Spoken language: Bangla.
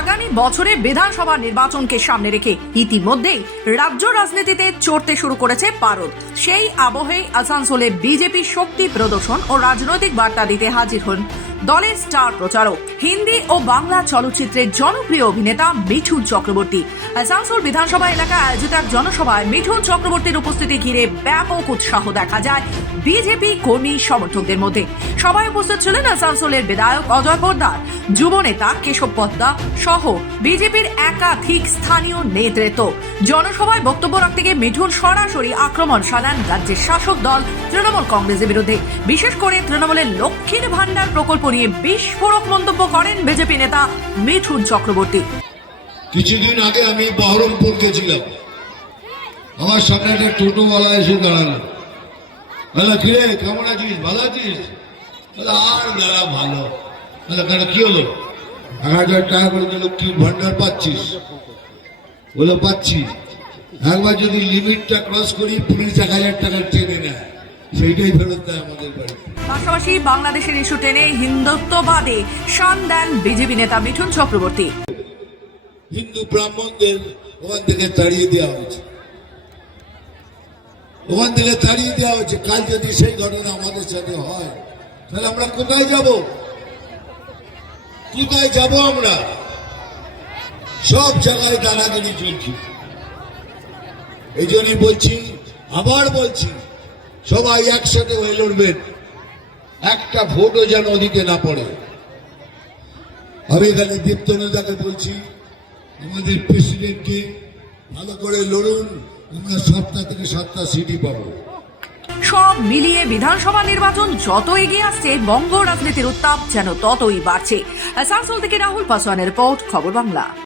আগামী বছরে বিধানসভা নির্বাচনকে সামনে রেখে ইতিমধ্যেই রাজ্য রাজনীতিতে চড়তে শুরু করেছে পারদ। সেই আবহে আসানসোলে বিজেপি শক্তি প্রদর্শন ও রাজনৈতিক বার্তা দিতে হাজির হন দলের স্টার প্রচারক হিন্দি ও বাংলা চলচ্চিত্রের জনপ্রিয় অভিনেতা মিঠুন চক্রবর্তী। আসানসোল বিধানসভা এলাকায় আয়োজিত এক জনসভায় মিঠুন চক্রবর্তীর উপস্থিতি ঘিরে ব্যাপক উৎসাহ দেখা যায় বিজেপি কর্মী সমর্থকদের মধ্যে। সভায় উপস্থিত ছিলেন আসানসোলের বিধায়ক অজয় পোদ্দার, যুব নেতা কেশব পোদ্দার সহ বিজেপির একাধিক স্থানীয় নেতৃত্ব। জনসভায় বক্তব্য রাখতে গিয়ে মিঠুন সরাসরি আক্রমণ সাধান রাজ্যের শাসক দল তৃণমূল কংগ্রেসের বিরুদ্ধে। বিশেষ করে তৃণমূলের লক্ষ্মীর ভান্ডার প্রকল্প নিয়ে বিস্ফোরক মন্তব্য করেন বিজেপি নেতা মিঠুন চক্রবর্তী। কিছুদিন আগে আমি বহরমপুর গেছিলাম, আমার সামনে একটা টোটোওয়ালা এসে দাঁড়ালো। বলে, কিরে কেমন আছিস, ভালো আছিস? আর দাঁড়া ভালো। বলে, কি হলো? 1000 টাকা করে লক্ষ্মীর ভান্ডার পাচ্ছিস? বলে, পাচ্ছি। একবার যদি লিমিটটা ক্রস করি পুলিশ 1000 টাকার ট্রেনে নেয়, সেইটাই ফেরত দেয় আমাদের বাড়ি। পাশাপাশি বাংলাদেশের ইস্যু টেনে হিন্দুত্ববাদে শান দেন বিজেপি নেতা মিঠুন চক্রবর্তী। হিন্দু ব্রাহ্মণদের ওখান থেকে তাড়িয়ে দেওয়া হয়েছে, ওখান থেকে তাড়িয়ে দেওয়া হয়েছে। কাল যদি সেই ঘটনা আমাদের সাথে হয় তাহলে আমরা কোথায় যাব? কোথায় যাব? আমরা সব জায়গায় দানাগিরি চলছি। এই জন্যই বলছি, আবার বলছি, সবাই একসাথে হয়ে লড়বেন, একটা ভোটও যেন ওদিকে না পড়ে। আমি এখানে দীপ্তনেতাকে বলছি, আমাদের প্রেসিডেন্টকে ভালো করে লড়ুন, আমরা 7টা থেকে 7টা সিটই পাবো। সব মিলিয়ে বিধানসভা নির্বাচন যত এগিয়ে আসছে বঙ্গ রাজনীতির উত্তাপ যেন ততই বাড়ছে। আসানসোল থেকে রাহুল পাসওয়ানের রিপোর্ট, খবর বাংলা।